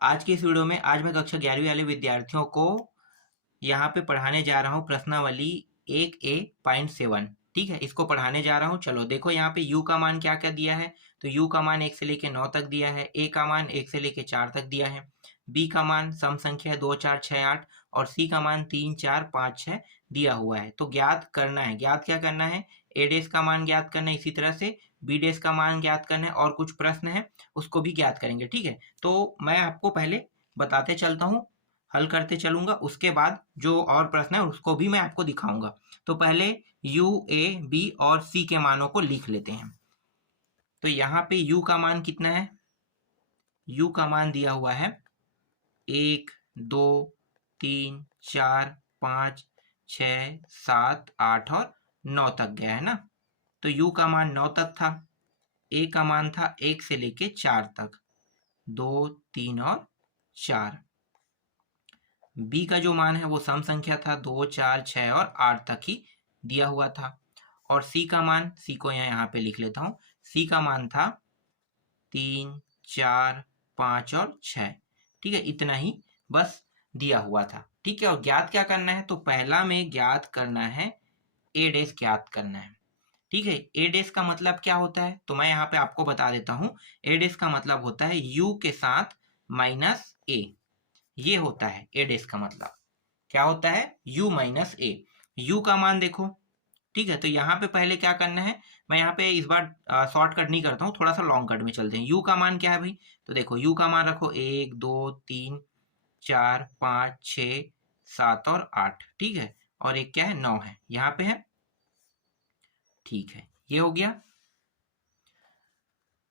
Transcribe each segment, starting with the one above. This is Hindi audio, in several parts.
आज की इस वीडियो में आज मैं कक्षा 11वीं वाले विद्यार्थियों को यहाँ पे पढ़ाने जा रहा हूँ प्रश्नावली 1A.7। ठीक है, इसको पढ़ाने जा रहा हूँ। चलो देखो यहाँ पे u का मान क्या क्या दिया है। तो u का मान 1 से लेके 9 तक दिया है, a का मान 1 से लेके 4 तक दिया है, b का मान सम संख्या 2 4 6 8 और c का मान 3 4 5 6 दिया हुआ है। तो ज्ञात करना है, ज्ञात क्या करना है, a डेस का मान ज्ञात करना है, इसी तरह से b डेस का मान ज्ञात करना है और कुछ प्रश्न है उसको भी ज्ञात करेंगे। ठीक है, तो मैं आपको पहले बताते चलता हूँ, हल करते चलूंगा, उसके बाद जो और प्रश्न है उसको भी मैं आपको दिखाऊंगा। तो पहले u, a, b और c के मानों को लिख लेते हैं। तो यहाँ पे u का मान कितना है, u का मान दिया हुआ है 1 2 3 4 5 6 7 8 और 9 तक गया है ना। तो u का मान 9 तक था, a का मान था 1 से लेके 4 तक, 2 3 और 4। b का जो मान है वो सम संख्या था, 2 4 6 और 8 तक ही दिया हुआ था। और c का मान, c को यहाँ पे लिख लेता हूँ, c का मान था 3 4 5 और 6। ठीक है, इतना ही बस दिया हुआ था। ठीक है, और ज्ञात क्या करना है, तो पहला में ज्ञात करना है a डेस ज्ञात करना है। ठीक है, a डेस का मतलब क्या होता है, तो मैं यहाँ पे आपको बता देता हूँ। a डेस का मतलब होता है u के साथ माइनस a, ये होता है a डेस का मतलब। क्या होता है, u माइनस a। u का मान देखो, ठीक है, तो यहाँ पे पहले क्या करना है, मैं यहाँ पे इस बार शॉर्टकट नहीं करता हूँ, थोड़ा सा लॉन्ग कट में चलते हैं। u का मान क्या है भाई, तो देखो u का मान रखो 1 2 3 4 5 6 7 और 8। ठीक है, और एक क्या है, 9 है, यहाँ पे है। ठीक है, ये हो गया।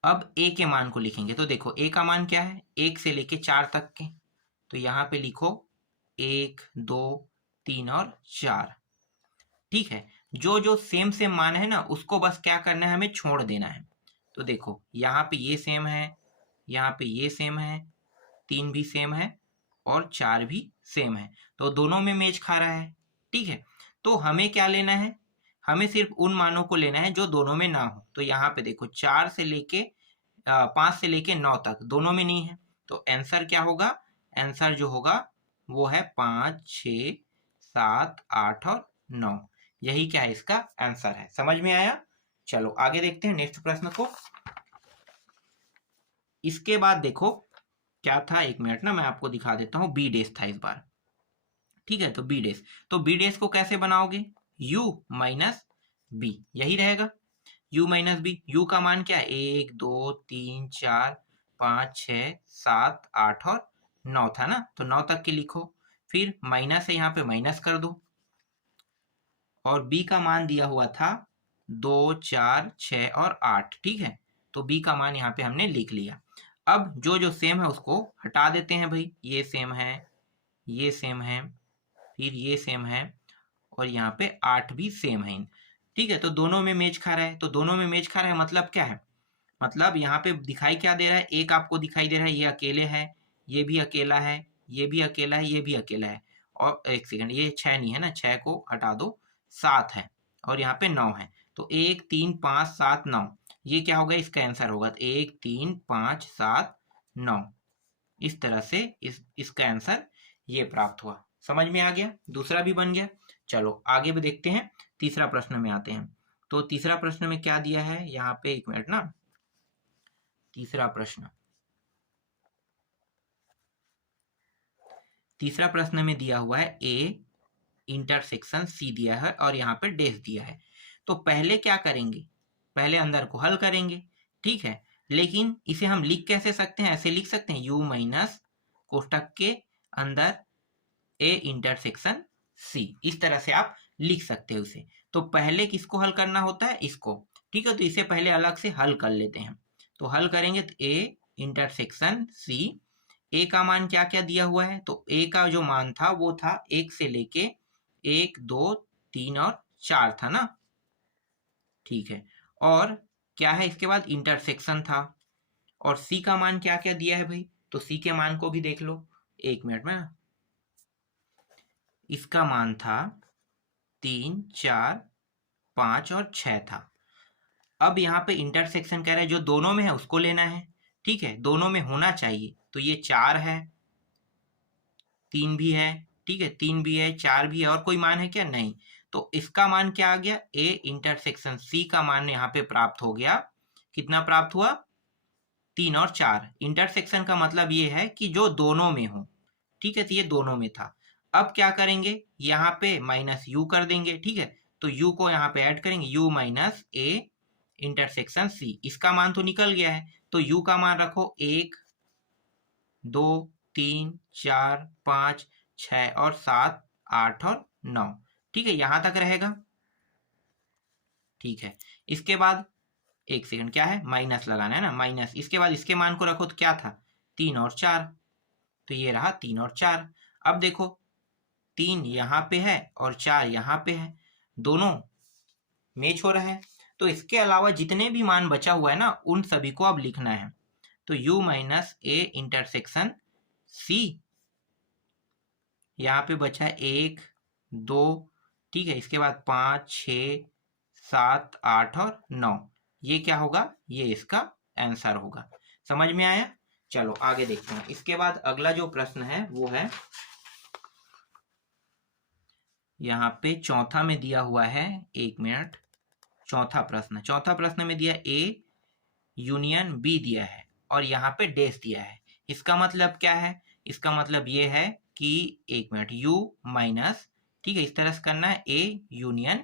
अब a के मान को लिखेंगे। तो देखो a का मान क्या है, 1 से लेके 4 तक के, तो यहाँ पे लिखो 1 2 3 और 4। ठीक है, जो जो सेम सेम मान है ना उसको बस क्या करना है, हमें छोड़ देना है। तो देखो यहाँ पे ये सेम है, यहाँ पे ये सेम है, 3 भी सेम है और 4 भी सेम है, तो दोनों में मैच खा रहा है। ठीक है, तो हमें क्या लेना है, हमें सिर्फ उन मानों को लेना है जो दोनों में ना हो। तो यहाँ पे देखो 4 से लेके 5 से लेके 9 तक दोनों में नहीं है, तो आंसर क्या होगा, आंसर जो होगा वो है 5 6 7 8 और 9। यही क्या है, इसका आंसर है। समझ में आया। चलो आगे देखते हैं नेक्स्ट प्रश्न को। इसके बाद देखो क्या था, एक मिनट ना मैं आपको दिखा देता हूँ। बी डेस था इस बार। ठीक है, तो बी डेस, तो बी डेस को कैसे बनाओगे, u माइनस बी, यही रहेगा u माइनस बी। u का मान क्या है, 1 2 3 4 5 6 7 8 और 9 था ना, तो 9 तक के लिखो, फिर माइनस है यहाँ पे माइनस कर दो। और b का मान दिया हुआ था 2 4 6 और 8। ठीक है, तो b का मान यहाँ पे हमने लिख लिया। अब जो जो सेम है उसको हटा देते हैं भाई, ये सेम है, ये सेम है, फिर ये सेम है और यहाँ पे 8 भी सेम है। ठीक है, तो दोनों में मैच खा रहा है, तो दोनों में मैच खा रहा है मतलब क्या है, मतलब यहाँ पे दिखाई क्या दे रहा है, एक आपको दिखाई दे रहा है, ये अकेले है, ये भी अकेला है, ये भी अकेला है, ये भी अकेला है। और एक सेकंड, ये 6 नहीं है ना, 6 को हटा दो, 7 है और यहाँ पे 9 है। तो 1 3 5 7 9, ये क्या होगा, इसका आंसर होगा 1 3 5 7 9। इस तरह से इसका आंसर ये प्राप्त हुआ। समझ में आ गया, दूसरा भी बन गया। चलो आगे भी देखते हैं, तीसरा प्रश्न में आते हैं। तो तीसरा प्रश्न में क्या दिया है यहाँ पे, एक मिनट ना, तीसरा प्रश्न में दिया हुआ है a इंटरसेक्शन c दिया है और यहाँ पे डेस दिया है। तो पहले क्या करेंगे, पहले अंदर को हल करेंगे। ठीक है, लेकिन इसे हम लिख कैसे सकते हैं, ऐसे लिख सकते हैं u माइनस कोष्टक के अंदर a इंटरसेक्शन c, इस तरह से आप लिख सकते हो उसे। तो पहले किसको हल करना होता है, इसको। ठीक है, तो इसे पहले अलग से हल कर लेते हैं। तो हल करेंगे तो a इंटरसेक्शन c, a का मान क्या क्या दिया हुआ है, तो a का जो मान था वो था 1 से लेके 1 2 3 और 4 था ना। ठीक है, और क्या है इसके बाद इंटरसेक्शन था। और c का मान क्या क्या दिया है भाई, तो c के मान को भी देख लो, एक मिनट में ना। इसका मान था 3 4 5 और 6 था। अब यहाँ पे इंटरसेक्शन कह रहा है जो दोनों में है उसको लेना है। ठीक है, दोनों में होना चाहिए, तो ये 4 है, 3 भी है, ठीक है, 3 भी है, 4 भी है, और कोई मान है क्या? नहीं। तो इसका मान क्या आ गया? ए इंटरसेक्शन सी का मान यहाँ पे प्राप्त हो गया। कितना प्राप्त हुआ? 3 और 4। इंटरसेक्शन का मतलब ये है कि जो दोनों में हो, ठीक है, तो ये दोनों में था। अब क्या करेंगे? यहाँ पे माइनस यू कर देंगे, ठीक है, तो यू को यहाँ पे ऐड करेंगे, U minus A intersection C. इसका मान तो निकल गया है, तो यू का मान रखो 1 2 3 4 5 6 और 7 8 और 9, ठीक है, यहां तक रहेगा। ठीक है, इसके बाद एक सेकंड, क्या है? माइनस लगाना है ना, माइनस। इसके बाद इसके मान को रखो तो क्या था? 3 और 4, तो ये रहा 3 और 4। अब देखो 3 यहाँ पे है और 4 यहाँ पे है, दोनों मैच हो रहा है। तो इसके अलावा जितने भी मान बचा हुआ है ना, उन सभी को अब लिखना है। तो u minus A intersection C, यहाँ पे बचा है 1 2, ठीक है, इसके बाद 5 6 7 8 और 9। ये क्या होगा? ये इसका आंसर होगा। समझ में आया? चलो आगे देखते हैं। इसके बाद अगला जो प्रश्न है वो है यहाँ पे चौथा में दिया हुआ है, 1 मिनट। चौथा प्रश्न में दिया ए यूनियन बी दिया है और यहाँ पे डेश दिया है। इसका मतलब क्या है? इसका मतलब ये है कि 1 मिनट, u माइनस, ठीक है, इस तरह से करना है, ए यूनियन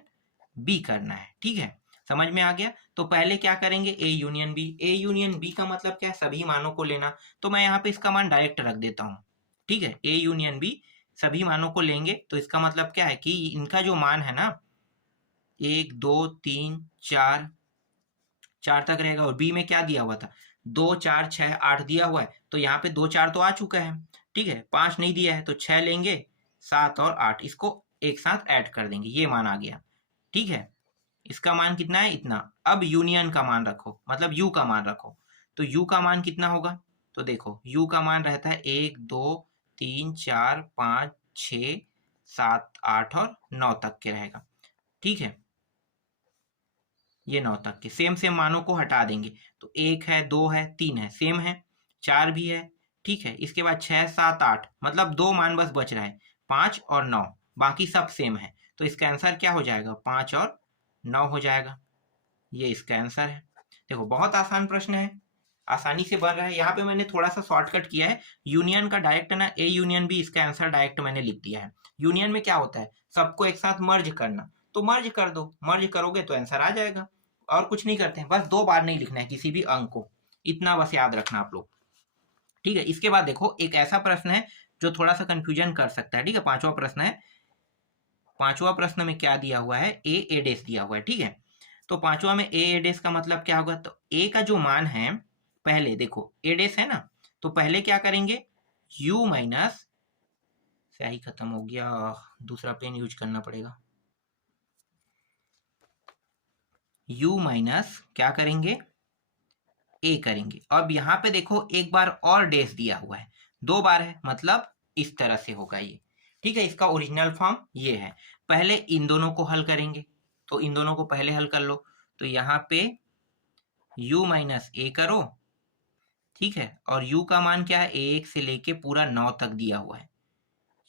बी करना है, ठीक है, समझ में आ गया। तो पहले क्या करेंगे? A union B. A union B का मतलब क्या है? सभी मानों को लेना। तो मैं यहाँ पे इसका मान डायरेक्ट रख देता हूँ, ठीक है, ए यूनियन बी, सभी मानों को लेंगे। तो इसका मतलब क्या है कि इनका जो मान है ना, 1 2 3 4 तक रहेगा। और बी में क्या दिया हुआ था? 2 4 6 8 दिया हुआ है, तो यहाँ पे 2 4 तो आ चुका है, ठीक है, 5 नहीं दिया है, तो 6 लेंगे, 7 और 8 इसको एक साथ ऐड कर देंगे, ये मान आ गया, ठीक है। इसका मान कितना है? इतना। अब यूनियन का मान रखो, मतलब यू का मान रखो। तो यू का मान कितना होगा? तो देखो यू का मान रहता है 1 2 3 4 5 6 7 8 और 9 तक के रहेगा, ठीक है, ये 9 तक के सेम सेम मानों को हटा देंगे। तो 1 है, 2 है, 3 है, सेम है, 4 भी है, ठीक है। इसके बाद 6 7 8, मतलब 2 मान बस बच रहा है, 5 और 9, बाकी सब सेम है। तो इसका आंसर क्या हो जाएगा? 5 और 9 हो जाएगा। ये इसका आंसर है। देखो बहुत आसान प्रश्न है, आसानी से बन रहा है। यहाँ पे मैंने थोड़ा सा शॉर्टकट किया है। यूनियन का डायरेक्ट ना, ए यूनियन बी, इसका आंसर डायरेक्ट मैंने लिख दिया है। यूनियन में क्या होता है? सबको एक साथ मर्ज करना, तो मर्ज कर दो, मर्ज करोगे तो आंसर आ जाएगा। और कुछ नहीं करते हैं, बस 2 बार नहीं लिखना है किसी भी अंक को, इतना बस याद रखना आप लोग, ठीक है। इसके बाद देखो एक ऐसा प्रश्न है जो थोड़ा सा कंफ्यूजन कर सकता है, ठीक है, 5वां प्रश्न है। 5वां प्रश्न में क्या दिया हुआ है? ए डेस दिया हुआ है, ठीक है। तो 5वां में ए डेस का मतलब क्या होगा? तो ए का जो मान है, पहले देखो ए डेस है ना, तो पहले क्या करेंगे? u माइनस, स्याही खत्म हो गया, दूसरा पेन यूज करना पड़ेगा। u माइनस क्या करेंगे? ए करेंगे। अब यहाँ पे देखो एक बार और डेस दिया हुआ है, 2 बार है, मतलब इस तरह से होगा ये, ठीक है। इसका ओरिजिनल फॉर्म ये है। पहले इन दोनों को हल करेंगे, तो इन दोनों को पहले हल कर लो। तो यहाँ पे u माइनस ए करो, ठीक है, और u का मान क्या है? 1 से लेके पूरा 9 तक दिया हुआ है,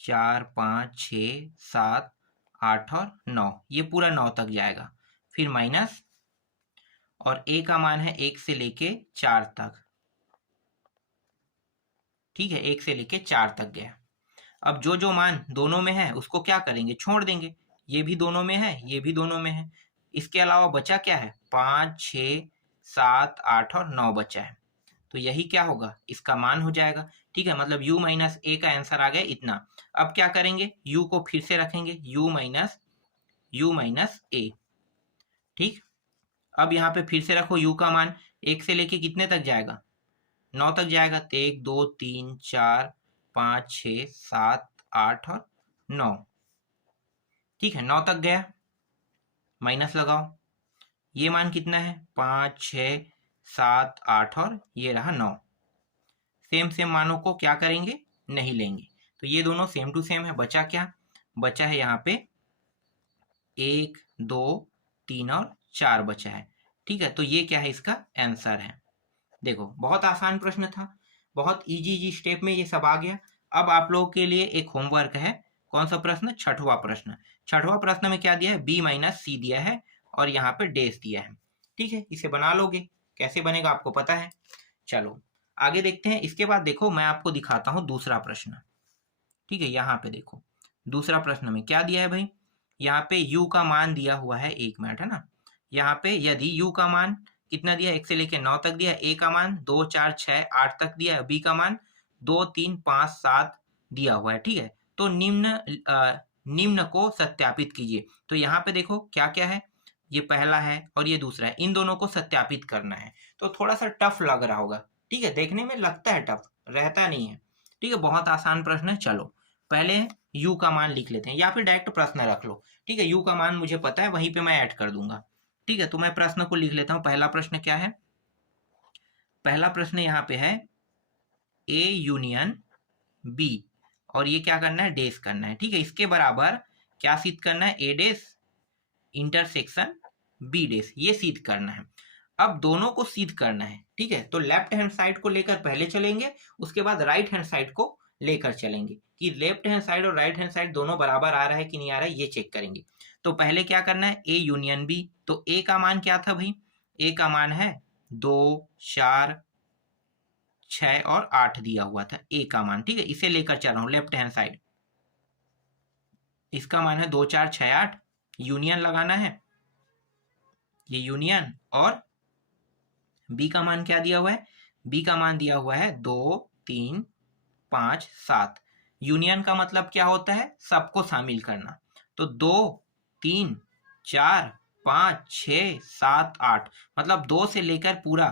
4 5 6 7 8 और 9, ये पूरा 9 तक जाएगा। फिर माइनस, और a का मान है 1 से लेके 4 तक, ठीक है, 1 से लेके 4 तक गया। अब जो जो मान दोनों में है उसको क्या करेंगे? छोड़ देंगे। ये भी दोनों में है, ये भी दोनों में है। इसके अलावा बचा क्या है? 5 6 7 8 और 9 बचा है, तो यही क्या होगा? इसका मान हो जाएगा, ठीक है। मतलब u माइनस ए का आंसर आ गया इतना। अब क्या करेंगे? u को फिर से रखेंगे, u माइनस ए, ठीक। अब यहाँ पे फिर से रखो u का मान 1 से लेके कितने तक जाएगा? 9 तक जाएगा। तो 1 2 3 4 5 6 7 8 और 9, ठीक है, 9 तक गया। माइनस लगाओ, ये मान कितना है? 5 6 7 8 और ये रहा 9। सेम सेम मानों को क्या करेंगे? नहीं लेंगे। तो ये दोनों सेम टू सेम है। बचा क्या? बचा है यहाँ पे 1 2 3 और 4 बचा है, ठीक है। तो ये क्या है? इसका आंसर है। देखो बहुत आसान प्रश्न था, बहुत इजी इजी स्टेप में ये सब आ गया। अब आप लोगों के लिए एक होमवर्क है। कौन सा प्रश्न? छठवां प्रश्न। छठवां प्रश्न में क्या दिया है? b माइनस सी दिया है और यहाँ पे डेस दिया है। ठीक है, इसे बना लोगे। कैसे बनेगा आपको पता है। चलो आगे देखते हैं। इसके बाद देखो मैं आपको दिखाता हूँ दूसरा प्रश्न। ठीक है, यहाँ पे देखो दूसरा प्रश्न में क्या दिया है भाई। यहाँ पे u का मान दिया हुआ है, 1 मिनट, है ना। यहाँ पे यदि u का मान कितना दिया है? 1 से लेके 9 तक दिया है। a का मान 2 4 6 8 तक दिया है। b का मान 2 3 5 7 दिया हुआ है। ठीक है, तो निम्न को सत्यापित कीजिए। तो यहाँ पे देखो क्या क्या है। ये पहला है और ये दूसरा है, इन दोनों को सत्यापित करना है। तो थोड़ा सा टफ लग रहा होगा। ठीक है, देखने में लगता है टफ, रहता नहीं है। ठीक है, बहुत आसान प्रश्न है। चलो पहले u का मान लिख लेते हैं, या फिर डायरेक्ट प्रश्न रख लो। ठीक है, u का मान मुझे पता है, वहीं पे मैं ऐड कर दूंगा। ठीक है, तो मैं प्रश्न को लिख लेता हूँ। पहला प्रश्न क्या है? पहला प्रश्न यहाँ पे है a यूनियन b, और ये क्या करना है? डेस करना है। ठीक है, इसके बराबर क्या सिद्ध करना है? a डेस इंटरसेक्शन b डेस, ये सिद्ध करना है। अब दोनों को सिद्ध करना है। ठीक है, तो लेफ्ट हैंड साइड को लेकर पहले चलेंगे, उसके बाद राइट हैंड साइड को लेकर चलेंगे कि लेफ्ट हैंड साइड और राइट हैंड साइड दोनों बराबर आ रहा है कि नहीं आ रहा है, ये चेक करेंगे। तो पहले क्या करना है? A union B. तो ए का मान क्या था भाई? ए का मान है 2 4 6 और 8 दिया हुआ था ए का मान। ठीक है, इसे लेकर चल रहा हूँ लेफ्ट हैंड साइड। इसका मान है 2 4 6 8, यूनियन लगाना है, ये यूनियन। और बी का मान क्या दिया हुआ है? बी का मान दिया हुआ है 2 3 5 7। यूनियन का मतलब क्या होता है? सबको शामिल करना। तो 2 3 4 5 6 7 8, मतलब 2 से लेकर पूरा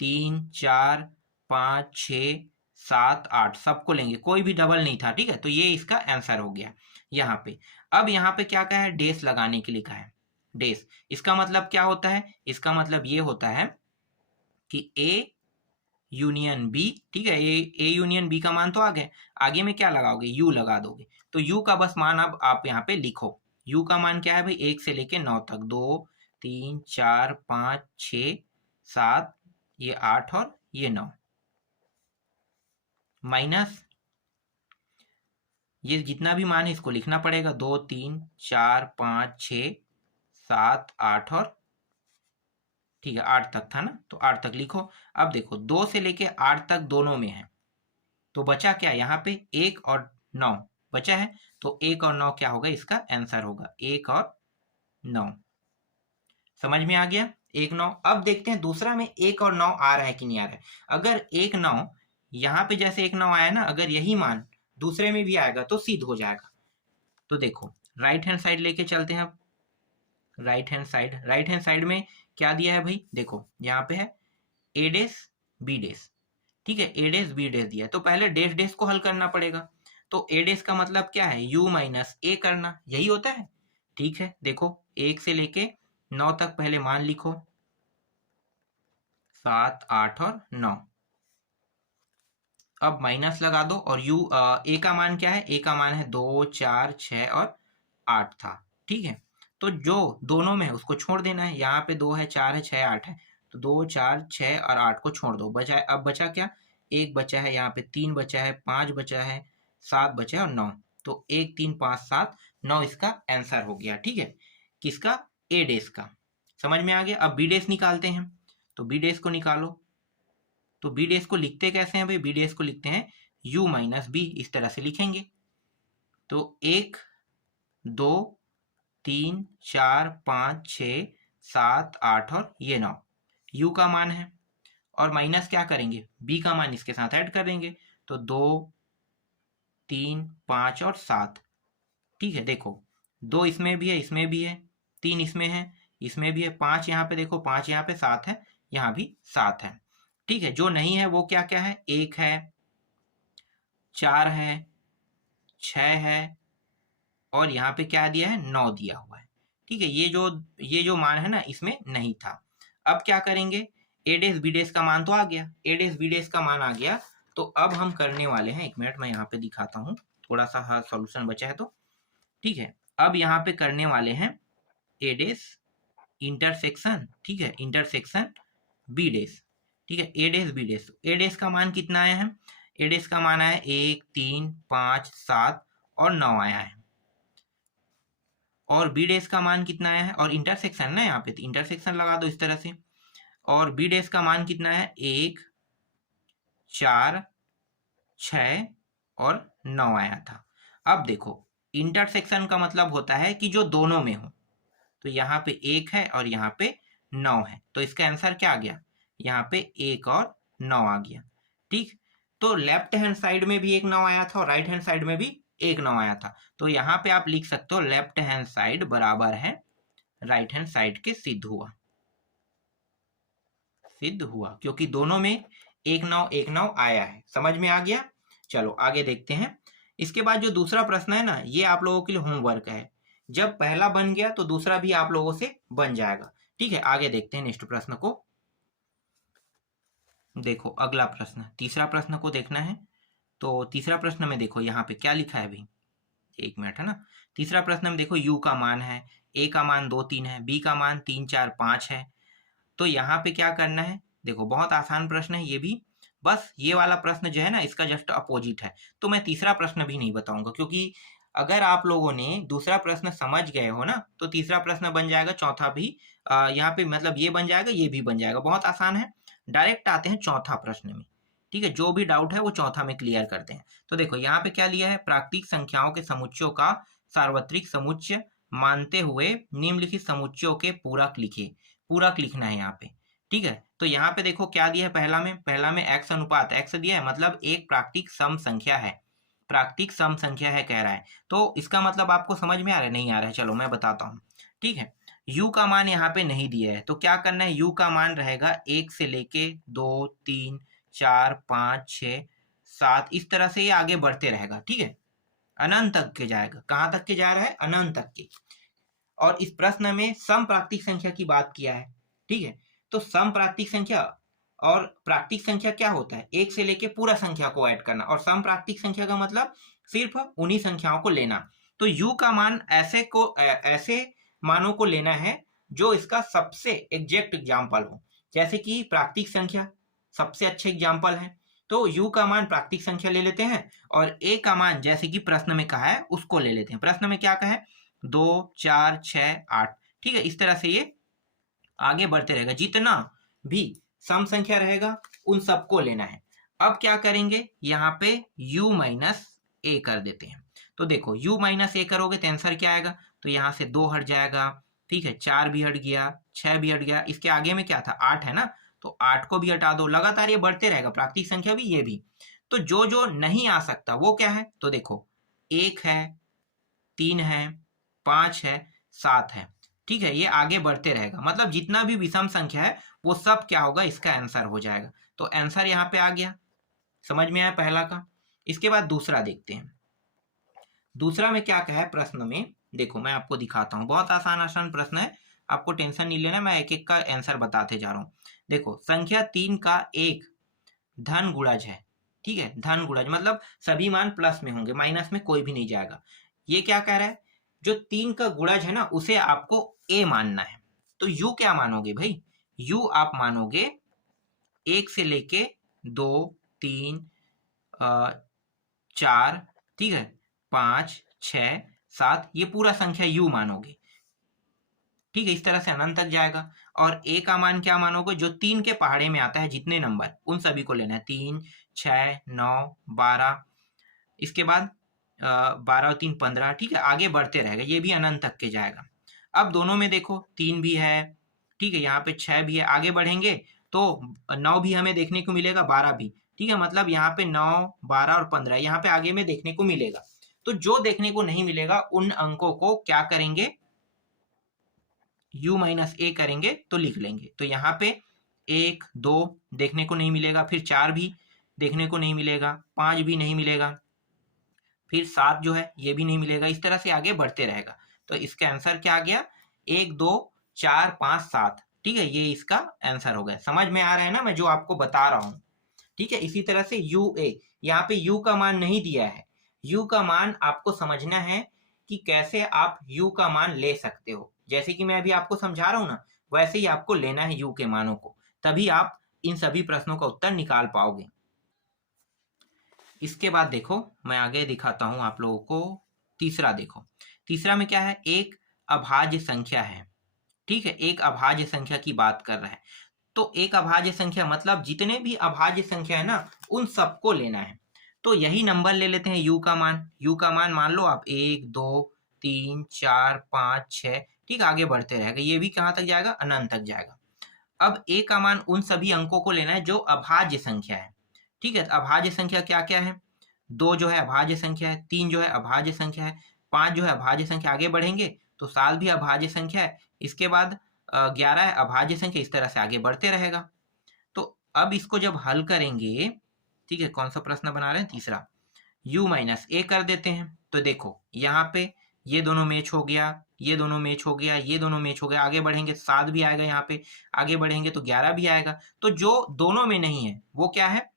3 4 5 6 7 8 सबको लेंगे, कोई भी डबल नहीं था। ठीक है, तो ये इसका आंसर हो गया यहाँ पे। अब यहाँ पे क्या कहा है? डेस लगाने के लिए कहा है। डेस, इसका मतलब क्या होता है? इसका मतलब ये होता है कि ए यूनियन बी। ठीक है, ए यूनियन बी का मान तो आ गए, आगे में क्या लगाओगे? यू लगा दोगे। तो यू का बस मान अब आप यहाँ पे लिखो। यू का मान क्या है भाई? 1 से लेके 9 तक, 2 3 4 5 6 7, ये 8 और ये 9, माइनस ये जितना भी मान है इसको लिखना पड़ेगा। 2 3 4 5 6 7 8 और, ठीक है 8 तक था ना, तो 8 तक लिखो। अब देखो 2 से लेके 8 तक दोनों में है, तो बचा क्या? यहाँ पे 1 और 9 बचा है। तो 1 और 9 क्या होगा? इसका आंसर होगा 1 और 9। समझ में आ गया? 1 9। अब देखते हैं दूसरा में 1 और 9 आ रहा है कि नहीं आ रहा है। अगर 1 9 यहाँ पे जैसे 1 9 आया ना, अगर यही मान दूसरे में भी आएगा तो सिद्ध हो जाएगा। तो देखो राइट हैंड साइड लेके चलते हैं। अब राइट हैंड साइड में क्या दिया है भाई? देखो यहाँ पे है ए डेस बी डेस। ठीक है, ए डेस बी डेस दिया है, तो पहले डेस डेस को हल करना पड़ेगा। तो ए डेस का मतलब क्या है? u माइनस ए करना, यही होता है। ठीक है, देखो 1 से लेके 9 तक पहले मान लिखो, 7 8 और 9। अब माइनस लगा दो और ए का मान क्या है? ए का मान है 2 4 6 और 8 था। ठीक है, तो जो दोनों में है उसको छोड़ देना है। यहाँ पे 2 है 4 है 6 8 है, तो 2 4 6 और 8 को छोड़ दो। बचा है, अब बचा क्या? 1 बचा है, यहाँ पे 3 बचा है, 5 बचा है, 7 बचा है और 9। तो 1 3 5 7 9 इसका आंसर हो गया। ठीक है, किसका? ए डेस का। समझ में आ गया? अब बी डेस निकालते हैं। तो बी डेस को निकालो। तो बी डेस को लिखते कैसे हैं भाई? बी डेस को लिखते हैं u माइनस बी, इस तरह से लिखेंगे। तो 1 2 3 4 5 6 7 8 और ये 9 u का मान है, और माइनस क्या करेंगे? b का मान इसके साथ ऐड कर देंगे। तो 2 3 5 और 7। ठीक है, देखो 2 इसमें भी है, इसमें भी है, 3 इसमें है, इसमें भी है, 5 यहाँ पे देखो, 5 यहाँ पे, 7 है, यहाँ भी 7 है। ठीक है, जो नहीं है वो क्या क्या है? 1 है, 4 है, 6 है, और यहाँ पे क्या दिया है? 9 दिया हुआ है। ठीक है, ये जो मान है ना, इसमें नहीं था। अब क्या करेंगे? ए डेस बी डेस का मान तो आ गया, ए डेस बी डेस का मान आ गया। तो अब हम करने वाले हैं, 1 मिनट मैं यहाँ पे दिखाता हूँ, थोड़ा सा सॉल्यूशन बचा है तो। ठीक है, अब यहाँ पे करने वाले हैं ए डेस इंटरसेक्शन, ठीक है, इंटरसेक्शन बी डेस। ठीक है, ए डेस बी डेस। ए डेस का मान कितना आया है? ए डेस का मान आया 1 3 5 7 और 9 आया है। और बी डेस का मान कितना आया है? और इंटरसेक्शन ना यहाँ पे, तो इंटरसेक्शन लगा दो इस तरह से। और बी डेस का मान कितना है? 1 4 6 और 9 आया था। अब देखो, इंटरसेक्शन का मतलब होता है कि जो दोनों में हो। तो यहाँ पे 1 है और यहाँ पे 9 है, तो इसका आंसर क्या आ गया? यहाँ पे 1 और 9 आ गया। ठीक, तो लेफ्ट हैंड साइड में भी एक 9 आया था और राइट हैंड साइड में भी एक 9 आया था। तो यहाँ पे आप लिख सकते हो लेफ्ट हैंड साइड बराबर है राइट हैंड साइड के सिद्ध हुआ, सिद्ध हुआ, क्योंकि दोनों में एक 9 आया है। समझ में आ गया? चलो आगे देखते हैं। इसके बाद जो दूसरा प्रश्न है ना, ये आप लोगों के लिए होमवर्क है। जब पहला बन गया तो दूसरा भी आप लोगों से बन जाएगा। ठीक है, आगे देखते हैं नेक्स्ट प्रश्न को। देखो अगला प्रश्न, तीसरा प्रश्न को देखना है। तो तीसरा प्रश्न में देखो यहाँ पे क्या लिखा है अभी, एक मिनट है ना। तीसरा प्रश्न में देखो u का मान है, a का मान 2 3 है, b का मान 3 4 5 है। तो यहाँ पे क्या करना है? देखो बहुत आसान प्रश्न है ये भी, बस ये वाला प्रश्न जो है ना इसका जस्ट अपोजिट है। तो मैं तीसरा प्रश्न भी नहीं बताऊंगा, क्योंकि अगर आप लोगों ने दूसरा प्रश्न समझ गए हो ना तो तीसरा प्रश्न बन जाएगा, चौथा भी यहाँ पे मतलब ये बन जाएगा, ये भी बन जाएगा। बहुत आसान है। डायरेक्ट आते हैं चौथा प्रश्न में। ठीक है, जो भी डाउट है वो चौथा में क्लियर करते हैं। तो देखो यहाँ पे क्या लिया है, प्राकृतिक संख्याओं के समुच्चयों का सार्वत्रिक समुच्चय मानते हुए निम्नलिखित समुच्चयों के पूरक लिखिए। पूरक लिखना है यहाँ पे। ठीक है, तो यहाँ पे देखो क्या दिया है, पहला में x अनुपात x दिया है, मतलब एक प्राकृतिक सम संख्या है, प्राकृतिक सम संख्या है कह रहा है। तो इसका मतलब आपको समझ में आ रहा है? नहीं आ रहा है, चलो मैं बताता हूँ। ठीक है, u का मान यहाँ पे नहीं दिया है, तो क्या करना है, u का मान रहेगा 1 से लेके 2 3 4 5 6 7, इस तरह से ये आगे बढ़ते रहेगा। ठीक है, अनंत तक के जाएगा। कहाँ तक के जा रहा है? अनंत तक के। और इस प्रश्न में सम प्राकृतिक संख्या की बात किया है। ठीक है, तो सम प्राकृतिक संख्या और प्राकृतिक संख्या क्या होता है? एक से लेके पूरा संख्या को ऐड करना, और सम प्राकृतिक संख्या का मतलब सिर्फ उन्हीं संख्याओं को लेना। तो u का मान ऐसे मानों को लेना है जो इसका सबसे एग्जैक्ट एग्जाम्पल हो। जैसे कि प्राकृतिक संख्या सबसे अच्छे एग्जाम्पल है, तो u का मान प्राकृतिक संख्या ले लेते हैं, और a का मान जैसे कि प्रश्न में कहा है उसको ले लेते हैं। प्रश्न में क्या कहा है? 2 4 6 8। ठीक है, इस तरह से ये आगे बढ़ते रहेगा। जितना भी सम संख्या रहेगा उन सबको लेना है। अब क्या करेंगे, यहाँ पे u माइनस ए कर देते हैं। तो देखो u माइनस ए करोगे तो आंसर क्या आएगा? तो यहाँ से 2 हट जाएगा। ठीक है, 4 भी हट गया, 6 भी हट गया, इसके आगे में क्या था? 8 है ना, तो 8 को भी हटा दो। लगातार ये बढ़ते रहेगा, प्राकृतिक संख्या भी, ये भी। तो जो जो नहीं आ सकता वो क्या है? तो देखो 1 है, 3 है, 5 है, 7 है। ठीक है, ये आगे बढ़ते रहेगा, मतलब जितना भी विषम संख्या है वो सब क्या होगा? इसका आंसर हो जाएगा। तो आंसर यहाँ पे आ गया। समझ में आया पहला का? इसके बाद दूसरा देखते हैं। दूसरा में क्या कहा है प्रश्न में, देखो मैं आपको दिखाता हूँ। बहुत आसान आसान प्रश्न है, आपको टेंशन नहीं लेना, मैं एक एक का आंसर बताते जा रहा हूँ। देखो संख्या 3 का एक धन गुणज है। ठीक है, धन गुणज मतलब सभी मान प्लस में होंगे, माइनस में कोई भी नहीं जाएगा। ये क्या कह रहा है? जो 3 का गुणज है ना उसे आपको a मानना है। तो u क्या मानोगे भाई? u आप मानोगे 1 से लेके 2 3 4, ठीक है, 5 6 7, ये पूरा संख्या u मानोगे। ठीक है, इस तरह से अनंत तक जाएगा। और a का मान क्या मानोगे? जो 3 के पहाड़े में आता है जितने नंबर, उन सभी को लेना है। 3 6 9 12, इसके बाद 12 और 3 15। ठीक है, आगे बढ़ते रहेगा, ये भी अनंत तक के जाएगा। अब दोनों में देखो 3 भी है, ठीक है, यहाँ पे 6 भी है। आगे बढ़ेंगे तो 9 भी हमें देखने को मिलेगा, 12 भी। ठीक है, मतलब यहाँ पे 9 12 और 15 यहाँ पे आगे में देखने को मिलेगा। तो जो देखने को नहीं मिलेगा उन अंकों को क्या करेंगे? u माइनस ए करेंगे तो लिख लेंगे। तो यहाँ पे 1 2 देखने को नहीं मिलेगा, फिर 4 भी देखने को नहीं मिलेगा, 5 भी नहीं मिलेगा, फिर 7 जो है ये भी नहीं मिलेगा। इस तरह से आगे बढ़ते रहेगा। तो इसका आंसर क्या आ गया? 1 2 4 5 7। ठीक है, ये इसका आंसर हो गया। समझ में आ रहा है ना मैं जो आपको बता रहा हूँ? ठीक है, इसी तरह से यू ए, यहाँ पे u का मान नहीं दिया है। u का मान आपको समझना है कि कैसे आप u का मान ले सकते हो। जैसे कि मैं अभी आपको समझा रहा हूँ ना, वैसे ही आपको लेना है u के मानों को, तभी आप इन सभी प्रश्नों का उत्तर निकाल पाओगे। इसके बाद देखो मैं आगे दिखाता हूं आप लोगों को। तीसरा देखो, तीसरा में क्या है, एक अभाज्य संख्या है। ठीक है, एक अभाज्य संख्या की बात कर रहा है। तो एक अभाज्य संख्या मतलब जितने भी अभाज्य संख्या है ना उन सबको लेना है। तो यही नंबर ले लेते हैं u का मान। u का मान मान लो आप 1 2 3 4 5 6, ठीक, आगे बढ़ते रहेगा, ये भी कहाँ तक जाएगा, अनंत तक जाएगा। अब a का मान उन सभी अंकों को लेना है जो अभाज्य संख्या है। ठीक है, तो अभाज्य संख्या क्या क्या है, 2 जो है अभाज्य संख्या है, 3 जो है अभाज्य संख्या है, 5 जो है अभाज्य संख्या, आगे बढ़ेंगे तो 7 भी अभाज्य संख्या है, इसके बाद 11 है अभाज्य संख्या, इस तरह से आगे बढ़ते रहेगा। तो अब इसको जब हल करेंगे, ठीक है, कौन सा प्रश्न बना रहे हैं, तीसरा, u माइनस ए कर देते हैं। तो देखो यहाँ पे ये दोनों मैच हो गया, ये दोनों मैच हो गया, ये दोनों मैच हो गया, आगे बढ़ेंगे 7 भी आएगा, यहाँ पे आगे बढ़ेंगे तो 11 भी आएगा। तो जो दोनों में नहीं है वो क्या है,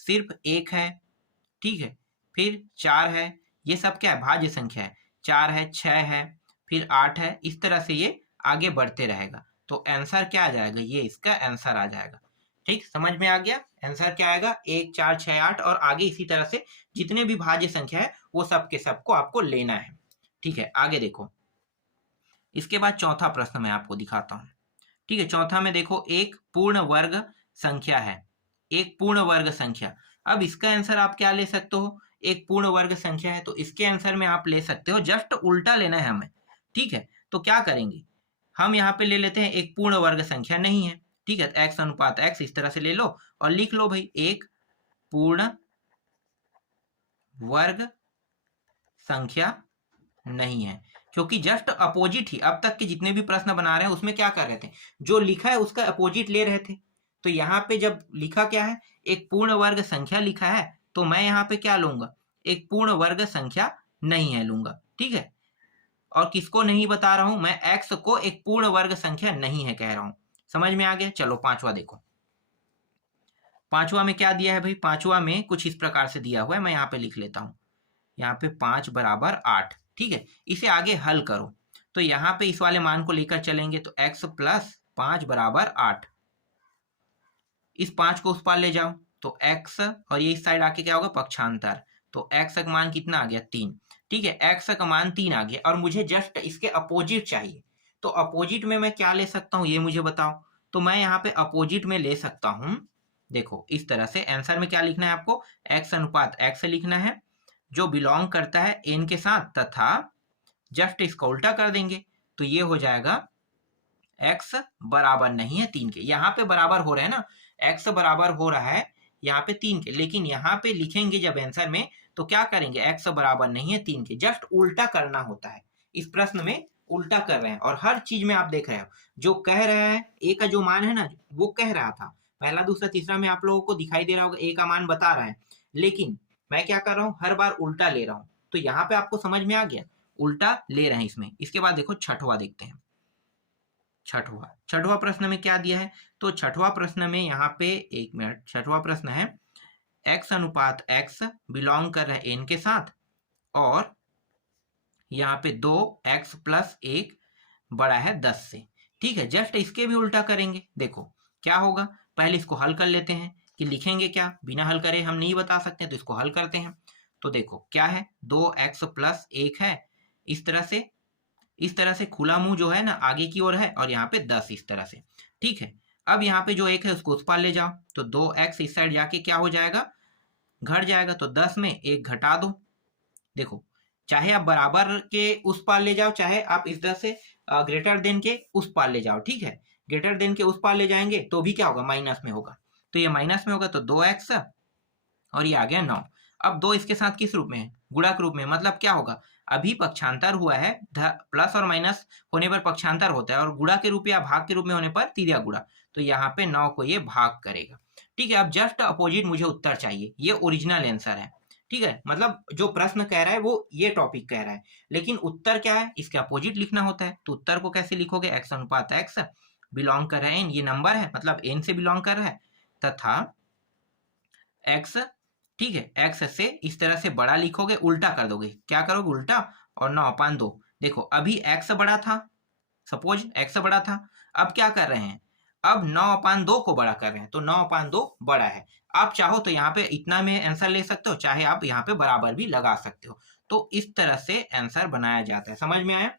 सिर्फ 1 है। ठीक है, फिर 4 है, ये सब क्या है, भाज्य संख्या है, 4 है, 6 है, फिर 8 है, इस तरह से ये आगे बढ़ते रहेगा। तो आंसर क्या आ जाएगा, ये इसका आंसर आ जाएगा। ठीक, समझ में आ गया, आंसर क्या आएगा, 1 4 6 8, और आगे इसी तरह से जितने भी भाज्य संख्या है वो सब के सबको आपको लेना है। ठीक है, आगे देखो। इसके बाद चौथा प्रश्न मैं आपको दिखाता हूँ। ठीक है, चौथा में देखो, एक पूर्ण वर्ग संख्या है, एक पूर्ण वर्ग संख्या। अब इसका आंसर आप क्या ले सकते हो, एक पूर्ण वर्ग संख्या है तो इसके आंसर में आप ले सकते हो, जस्ट उल्टा लेना है हमें। ठीक है, तो क्या करेंगे, हम यहाँ पे ले लेते हैं एक पूर्ण वर्ग संख्या नहीं है। ठीक है, एक्स अनुपात एक्स इस तरह से ले लो और लिख लो भाई, एक पूर्ण वर्ग संख्या नहीं है, क्योंकि जस्ट अपोजिट ही अब तक के जितने भी प्रश्न बना रहे हैं उसमें क्या कर रहे थे, जो लिखा है उसका अपोजिट ले रहे थे। तो यहाँ पे जब लिखा क्या है, एक पूर्ण वर्ग संख्या लिखा है, तो मैं यहाँ पे क्या लूंगा, एक पूर्ण वर्ग संख्या नहीं है लूंगा। ठीक है, और किसको नहीं बता रहा हूं, मैं एक्स को एक पूर्ण वर्ग संख्या नहीं है कह रहा हूं। समझ में आ गया। चलो पांचवा देखो, पांचवा में क्या दिया है भाई, पांचवा में कुछ इस प्रकार से दिया हुआ है, मैं यहाँ पे लिख लेता हूँ। यहाँ पे 5 बराबर 8। ठीक है, इसे आगे हल करो तो यहाँ पे इस वाले मान को लेकर चलेंगे तो x प्लस 5 बराबर 8, इस 5 को उस पार ले जाओ तो x, और ये इस साइड आके क्या होगा, पक्षांतर, तो x का मान कितना आ गया, 3। ठीक है, x का मान 3 आ गया और मुझे जस्ट इसके अपोजिट चाहिए। तो अपोजिट में मैं क्या ले सकता हूँ ये मुझे बताओ। तो मैं यहाँ पे अपोजिट में ले सकता हूँ, देखो इस तरह से। आंसर में क्या लिखना है आपको, x अनुपात x लिखना है जो बिलोंग करता है n के साथ, तथा जस्ट इसका उल्टा कर देंगे तो ये हो जाएगा x बराबर नहीं है 3 के। यहाँ पे बराबर हो रहा है ना, x बराबर हो रहा है यहाँ पे 3 के, लेकिन यहाँ पे लिखेंगे जब आंसर में तो क्या करेंगे, x बराबर नहीं है 3 के, जस्ट उल्टा करना होता है। इस प्रश्न में उल्टा कर रहे हैं और हर चीज में आप देख रहे हो जो कह रहा है, a का जो मान है ना वो कह रहा था, पहला दूसरा तीसरा में आप लोगों को दिखाई दे रहा होगा a का मान बता रहा है, लेकिन मैं क्या कर रहा हूँ, हर बार उल्टा ले रहा हूँ। तो यहाँ पे आपको समझ में आ गया, उल्टा ले रहे हैं इसमें। इसके बाद देखो छठवा देखते हैं। छठवा प्रश्न में क्या दिया है, तो छठवा प्रश्न में यहाँ पे, एक मिनट, छठवा प्रश्न है x अनुपात x बिलोंग कर रहा है n के साथ, और यहाँ पे 2x प्लस 1 बड़ा है 10 से। ठीक है, जस्ट इसके भी उल्टा करेंगे। देखो क्या होगा, पहले इसको हल कर लेते हैं कि लिखेंगे क्या, बिना हल करे हम नहीं बता सकते, तो इसको हल करते हैं। तो देखो क्या है, 2x प्लस 1 है, इस तरह से खुला मुंह जो है ना आगे की ओर है, और यहाँ पे 10 इस तरह से। ठीक है, अब यहाँ पे जो 1 है उसको उस पार ले जाओ तो 2x इस साइड जाके क्या हो जाएगा, घट जाएगा, तो 10 में 1 घटा दो। देखो चाहे आप बराबर के उस पार ले जाओ, चाहे आप इस तरह से ग्रेटर देन के उस पार ले जाओ। ठीक है, ग्रेटर देन के उस पार ले जाएंगे तो भी क्या होगा, माइनस में होगा, तो ये माइनस में होगा, तो 2x और ये आ गया 9। अब 2 इसके साथ किस रूप में है, गुणक रूप में, मतलब क्या होगा, अभी पक्षांतर हुआ है, प्लस और माइनस होने पर पक्षांतर होता है, और गुणा के रूप या भाग के रूप में होने पर तिर्या गुणा, तो यहाँ पे 9 को ये भाग करेगा। ठीक है, अब जस्ट अपोजिट मुझे उत्तर चाहिए, ये ओरिजिनल आंसर है। ठीक है, मतलब जो प्रश्न कह रहा है वो ये टॉपिक कह रहा है, लेकिन उत्तर क्या है, इसके अपोजिट लिखना होता है। तो उत्तर को कैसे लिखोगे, x अनुपात x बिलोंग कर रहा है n, ये नंबर है मतलब n से बिलोंग कर रहा है, तथा x, ठीक है, x से इस तरह से बड़ा लिखोगे, उल्टा कर दोगे, क्या करोगे उल्टा, और 9/2। देखो अभी x बड़ा था, सपोज x बड़ा था, अब क्या कर रहे हैं, अब 9/2 को बड़ा कर रहे हैं तो 9/2 बड़ा है। आप चाहो तो यहाँ पे इतना में आंसर ले सकते हो, चाहे आप यहाँ पे बराबर भी लगा सकते हो। तो इस तरह से आंसर बनाया जाता है। समझ में आया?